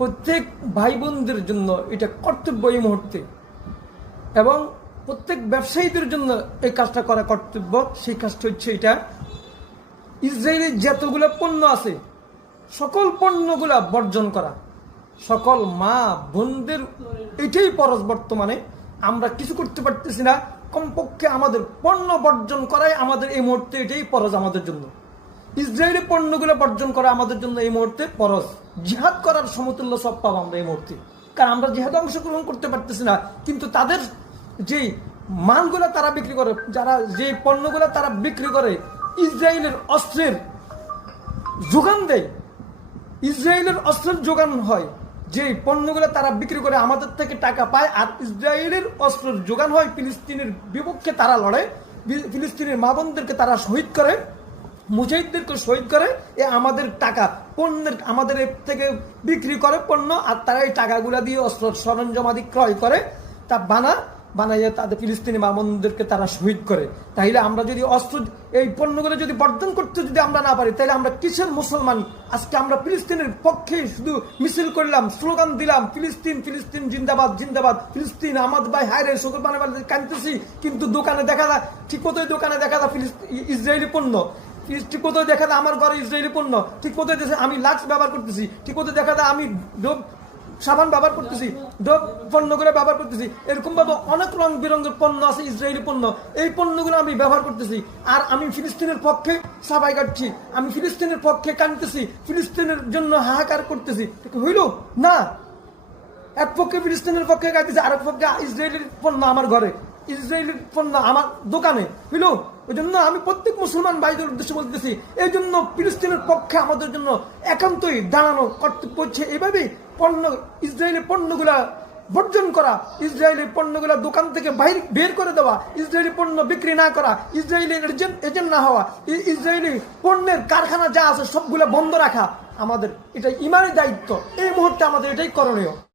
প্রত্যেক ভাই বোনদের জন্য এটা কর্তব্য এই মুহূর্তে, এবং প্রত্যেক ব্যবসায়ীদের জন্য এই কাজটা করা কর্তব্য। সেই কাজটা হচ্ছে এটা, ইসরায়েলের যতগুলো পণ্য আছে সকল পণ্যগুলা বর্জন করা। সকল মা বোনদের এটাই ফরজ। বর্তমানে আমরা কিছু করতে পারতেছি না, কমপক্ষে আমাদের পণ্য বর্জন করাই আমাদের এই মুহূর্তে এটাই ফরজ আমাদের জন্য। ইসরায়েলি পণ্যগুলো বর্জন করা আমাদের জন্য এই মুহূর্তে ফরজ। জিহাদ করার সমতুল্য সব পাবো আমরা এই মুহূর্তে, কারণ আমরা জিহাদে অংশগ্রহণ করতে পারতেছি না, কিন্তু তাদের যে মালগুলা তারা বিক্রি করে, যারা যে পণ্যগুলা তারা বিক্রি করে, ইসরায়েলের অস্ত্রের যোগান দেয়, ইসরায়েলের অস্ত্রের যোগান হয়, যে পণ্যগুলো তারা বিক্রি করে আমাদের থেকে টাকা পায়, আর ইসরায়েলের অস্ত্রের যোগান হয় ফিলিস্তিনের বিপক্ষে তারা লড়ে, ফিলিস্তিনের মা বোনদেরকে তারা শহীদ করে, মুজাহিদদেরকে শহীদ করে। এ আমাদের টাকা পণ্যের আমাদের থেকে বিক্রি করে পণ্য, আর তারা এই টাকাগুলা দিয়ে অস্ত্র সরঞ্জামাদি ক্রয় করে, তা বানাইয়া তাদের ফিলিস্তিনি মা বোনদেরকে তারা শহীদ করে। তাইলে আমরা যদি অস্ত্র এই পণ্যগুলো যদি বর্জন করতে যদি আমরা না পারি, তাহলে আমরা কিসের মুসলমান? আজকে আমরা ফিলিস্তিনের পক্ষে শুধু মিছিল করলাম, স্লোগান দিলাম, ফিলিস্তিন ফিলিস্তিন জিন্দাবাদ জিন্দাবাদ, ফিলিস্তিন আমার ভাই, হায় রে সকল মানে কাঁদতেছি, কিন্তু দোকানে দেখা যায় ঠিক মতোই, দোকানে দেখা যায় ইসরায়েলি পণ্য, ঠিক মতো দেখা যায় আমার ঘরে ইসরায়েলি পণ্য, ঠিক মতো আমি লাক্স ব্যবহার করতেছি, ঠিক মতো দেখা যায় আমি সাবান ব্যবহার করতেছি, ডোব পণ্যগুলো ব্যবহার করতেছি। এরকম ভাবে অনেক রং বেরঙের পণ্য আছে, ইসরায়েলি পণ্য, এই পণ্যগুলো আমি ব্যবহার করতেছি। আর আমি ফিলিস্তিনের পক্ষে সাবাই কাটছি, আমি ফিলিস্তিনের পক্ষে কাঁদতেছি, ফিলিস্তিনের জন্য হাহাকার করতেছি, হইল না? এক পক্ষে ফিলিস্তিনের পক্ষে কাঁদতেছি, আর এক পক্ষে ইসরায়েলের পণ্য আমার ঘরে, ইসরায়েলের পণ্য আমার দোকানে, হইল? ওই জন্য আমি প্রত্যেক মুসলমান ভাইদের উদ্দেশ্যে বলতেছি, এই জন্য ফিলিস্তিনের পক্ষে আমাদের জন্য একান্তই দাঁড়ানো কর্তব্য হচ্ছে এইভাবেই পণ্য, ইসরায়েলি পণ্যগুলা বর্জন করা, ইসরায়েলি পণ্যগুলা দোকান থেকে বের করে দেওয়া, ইসরায়েলি পণ্য বিক্রি না করা, ইসরায়েলি এজেন্ট না হওয়া, ইসরায়েলি পণ্যের কারখানা যা আছে সবগুলা বন্ধ রাখা আমাদের এটা ইমানি দায়িত্ব। এই মুহূর্তে আমাদের এটাই করণীয়।